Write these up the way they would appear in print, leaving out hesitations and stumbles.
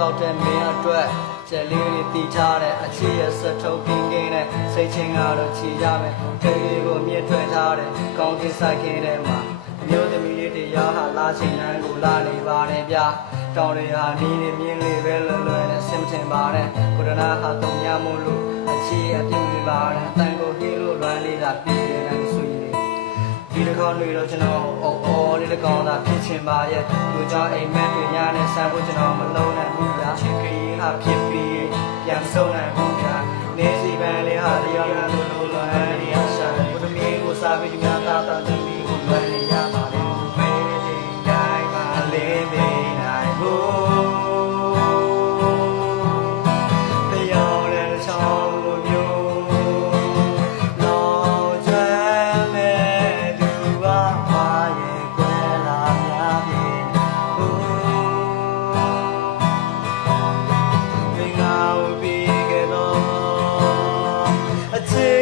ကြောက်တဲ့မင်းအတွက်ကျက်လေးတွေတီးထားတဲ့အချစ်ရဲ့စထုတ်ကင်းကင်းနဲ့စိတ်ချင်းကတော့ချီရမယ်ခဲလေးကိုမြင့်ထွက်ထားတဲ့ကောင်းကင်ဆိုင်ခင်းထဲမှာမျိုးသမီးလေးတရားဟာလာချင်နှမ်းကိုလာနေပါတယ်ဗျတောင်တွေဟာနီးနေမြင်းလေးပဲလွယ်လွယ်နဲ့ဆင်မထင်ပါနဲ့ဘုရားနာဟာတုံညာမို့လို့အချစ်အပြည့်တွေပါတဲ့အတန်ကိုဟင်းလို့လွမ်းလေးသာပြည့်နေဆိုရင်ဒီတစ်ခေါက်တွေတော့ကျွန်တော်အော်လေးတစ်ကောင်သာဖြစ်ချင်ပါရဲ့သူကြောင့်အိမ်မက်တွေညာနဲ့ဆန်းဖို့ကျွန်တော်မလုံးနိုင်ဘူးဗျာချစ်ကလေးဟာဖြစ်ပြီးပြန်ဆုံးနိုင်ဘူးဗျာနေစီပန်းလေးဟာတရားနာလို့လွမ်းနေရရှာတယ်ဘုရားမင်းကိုစားပြီးဒီများသားတော်သမီးကိုလွမ်းနေရပါလေမဲချိန်တိုင်းမှာလေးနေနိုင်ဘူးတရားနဲ့ချောင်းလိုမျိုးလောကျွမ်းမဲ့သူကပါရဲ့ကွယ်လာများပြီမင်းကဝပြီးခဲ့တော့အချစ်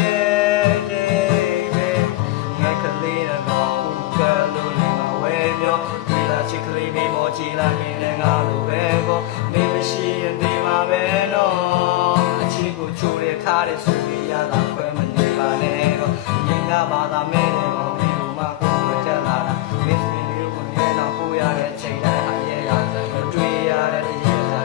ရဲ့နေပဲငါကလေးတော့ကလို့နေမှာဝဲပြောဒီလားချစ်ကလေးမင်းမောချီလာမင်းလည်းငါလိုပဲကောမင်းမရှိရင်ဒီမှာပဲတော့အချစ်ကိုချိုးတဲ့ခါတဲ့ဆိုပြီးရတာခွဲမနေပါနဲ့ကောရင်ကဘာသာမဲတယ်ကောမင်းကမှကိုယ်ဝတ်တက်လာတာမင်းလေးကိုနေတော့ပို့ရတဲ့ချိန်တိုင်းဟာရဲ့ရတယ်မတွေ့ရတဲ့ရဲ့ဟာ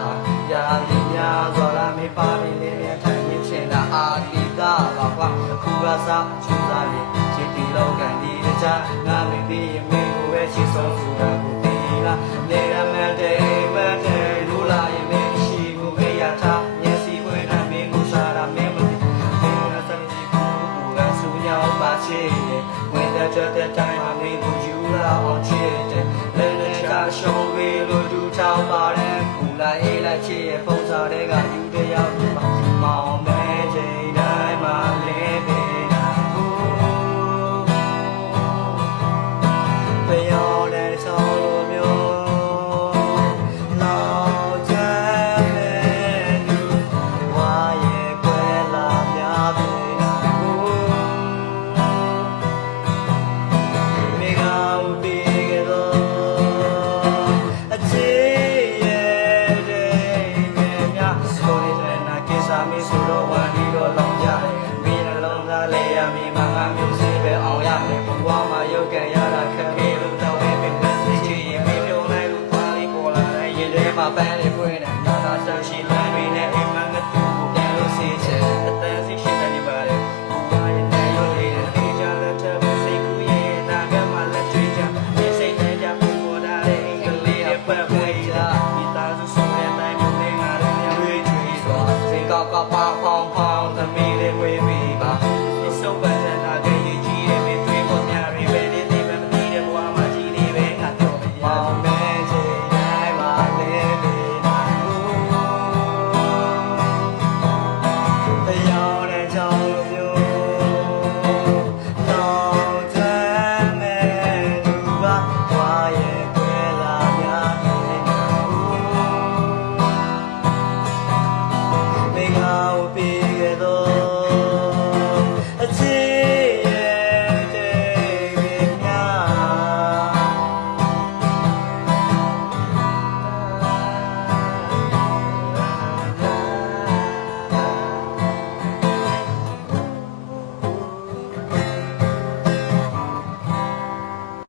ရာဒီများဆိုလာမေးပါမင်းလေးရဲ့ထိုင်ရင်ချင်တာအာဒီကပါကွာအခုကစားချူစားလေးချစ်တီလောကန်ဒီတခြားငါမင်းပြီးရင်မင်းကိုပဲချစ်ဆုံးဆိုတာကိုသိလားနေရမယ်တဲ့မတဲ့လူလာရင်မင်းရှိကိုမေးရထားမျက်စိဝင်တာမင်းကိုစားတာမင်းမသိမင်းကစမ်းကြည့်ကိုကဆူညောင်းပါချစ်ဝင်တဲ့တဲ့တိုင်းမှာမင်းကိုယူလာအောင်ချစ်တယ်လည်းလည်းချာရှုံးပြီးလို့ဒူထောင်းပါတဲ့ကူလာအေးလိုက်ချစ်ရဲ့ပုံစားတွေကယူတဲ့ရောက်ဒီမှာမောင်မဲချိန်တိုင်းမှာလေးပေးတာပြောတဲ့ချောင်းလိုမျိုးလောက်ကျမ်းမဲ့လူဝါရဲ့ကွယ်လာများပြီမိကဝပြီးခဲ့တော့အချစ်ရဲ့တဲ့မြတ်ဆိုတဲ့နာကိစ္စမင်းဆိုတော့ဝါဒီတော့လောင်ကြတယ်မင်းနှလုံးသားလေးရမင်းမငါမျိုးစေးပဲအောင်ရမယ်ဘဝမှာရုပ်ကံရတာခက်ခဲလို့တော့ပဲပဲသိချင်ရင်မင်းပြောလိုက်လို့ပါလေးပေါ်လာတဲ့ရင်ထဲမှာပန်းလေးပွင့်တယ်နာနာဆန်းရှိလမ်းတွေနဲ့အိမ်မငါတူကိုပြန်လို့စေချင်အတန်းစီရှိတယ်ပါလေဘာရင်နဲ့ရုပ်လေးနဲ့အေးကြလက်ထပ်စိတ်ကူးရဲ့နာကမှလက်တွေ့ကြဒီစိတ်နဲ့ကြပေါ်လာတဲ့အင်္ဂလိပ်ရဲ့ပတ်ပွေးကြဒီသားစုဆိုတဲ့တိုင်းမျိုးလေးငါတို့ရဲ့တွေ့တွေ့ဆိုစိတ်ကောက်ကပါ